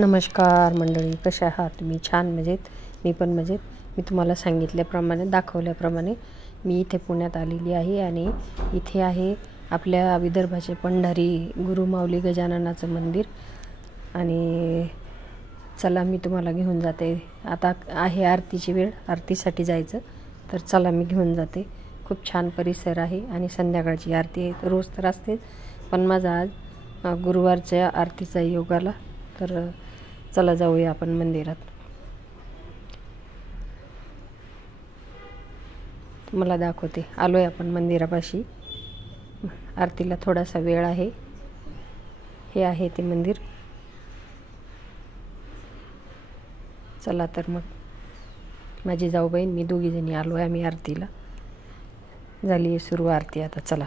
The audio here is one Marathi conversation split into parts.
नमस्कार मंडळी, कशा आहात तुम्ही? छान मजेत. मी पण मजेत. मी तुम्हाला सांगितल्याप्रमाणे दाखवल्याप्रमाणे मी इथे पुण्यात आलेली आहे आणि इथे आहे आपल्या विदर्भाचे पंढरी गुरुमाऊली गजाननाचं मंदिर. आणि चला मी तुम्हाला घेऊन जाते. आता आहे आरतीची वेळ, आरतीसाठी जायचं. तर चला मी घेऊन जाते. खूप छान परिसर आहे आणि संध्याकाळची आरती आहे. रोज तर असतेच, पण माझा आज गुरुवारच्या आरतीचा योग आला. तर चला जाऊया आपण मंदिरात. तुम्हाला दाखवते. आलोय आपण मंदिरापाशी. आरतीला थोडासा वेळ आहे. हे आहे ते मंदिर. चला तर मग माझी जाऊबाईन मी दोघीजणी आलोय आम्ही आरतीला. झाली आहे सुरू आरती. आता चला.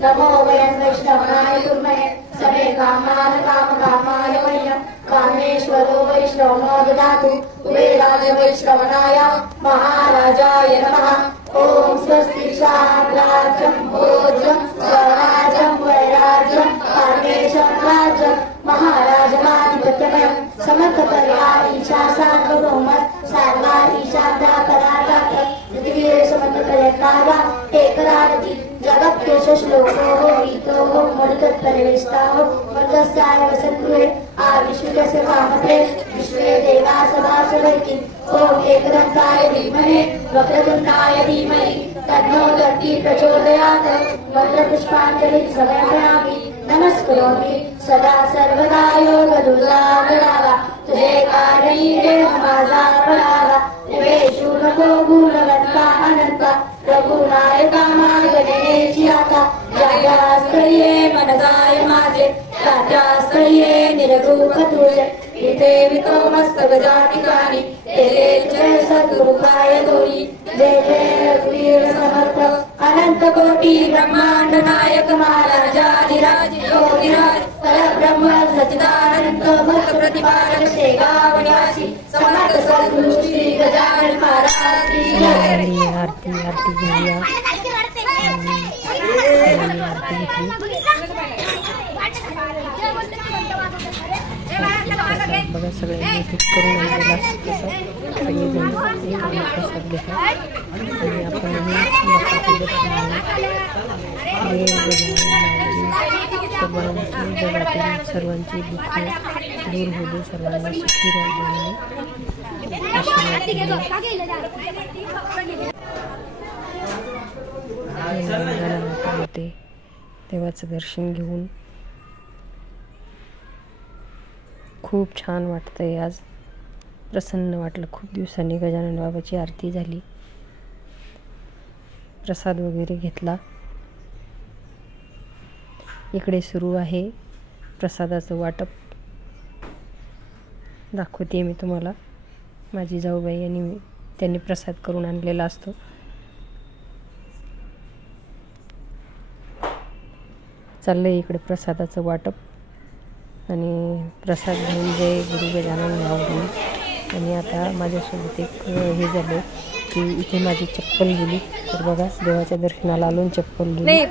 नमो वयं वैष्णवाय कुर्महे समे कामान् कामकामाय वयं कामेश्वरो वैष्णवो ददातु कुबेराय वैष्णवनाय महाराजाय नमः। ओम स्वस्ति साम्राज्यं भोज्यं स्वराज्यं वैराज्यं कामेशं राज्यं महाराजमाधिपत्यमयं समर्थतया ईशा सार्वभौम सर्वा ईशा परारात पृथ्वी समन्वयकारा श्लोको गीतो मरुतत्परिवेष्टाः मरुतस्याय वसन्तुहे आविश्वस्य कामते विश्वे देवा सभासवैति ॐ एकदन्ताय धीमहि वक्रतुण्डाय धीमहि तन्नो दन्ती प्रचोदयात् मन्त्रपुष्पाञ्जलिं समर्पयामि नमस्करोमि सदा सर्वदा योगदुर्गागणागा तुझे कारणी देव माझा परागा देवेषु नको गुणवंता अनंता रघुनायका मागणेची आता जागास्थळीये मनजाय माझे राजास्थळीये निरगुप तुझे इथे वितो मस्तक ठिकाणी तेरे जय सद्गुरुकाय दोरी जय जय रघुवीर समर्थ अनंत कोटी ब्रह्मांड नायक महाराजाधिराज योगिराज परब्रह्म सच्चिदानंद भक्त प्रतिपालक शेगावनिवासी समर्थ सद्गुरु श्री गजानन महाराज की जय। आरती घेऊया बघा सगळ्यांनी फिट करून आणलेला तसं सगळेजण एकाने प्रसाद घेतात आणि आपण जगातील सर्वांची दुःख दूर होऊ दे सर्वांना सुखी राहू दे देवाचं दर्शन घेऊन खूप छान वाटतंय। आज प्रसन्न वाटलं, खूप दिवसांनी गजानन बाबाची आरती झाली, प्रसाद वगैरे घेतला। इकडे सुरू आहे प्रसादाचं वाटप, दाखवते मी तुम्हाला। माझी जाऊबाई आणि त्यांनी प्रसाद करून आणलेला असतो। चाललंय इकडे प्रसादाचं वाटप आणि प्रसाद घेऊन जय गुरु गजानन बाबा। आणि आता माझ्यासोबत एक हे झालं की इथे माझी चप्पल गेली, तर बघा देवाच्या दर्शनाला आलो चप्पल गेली।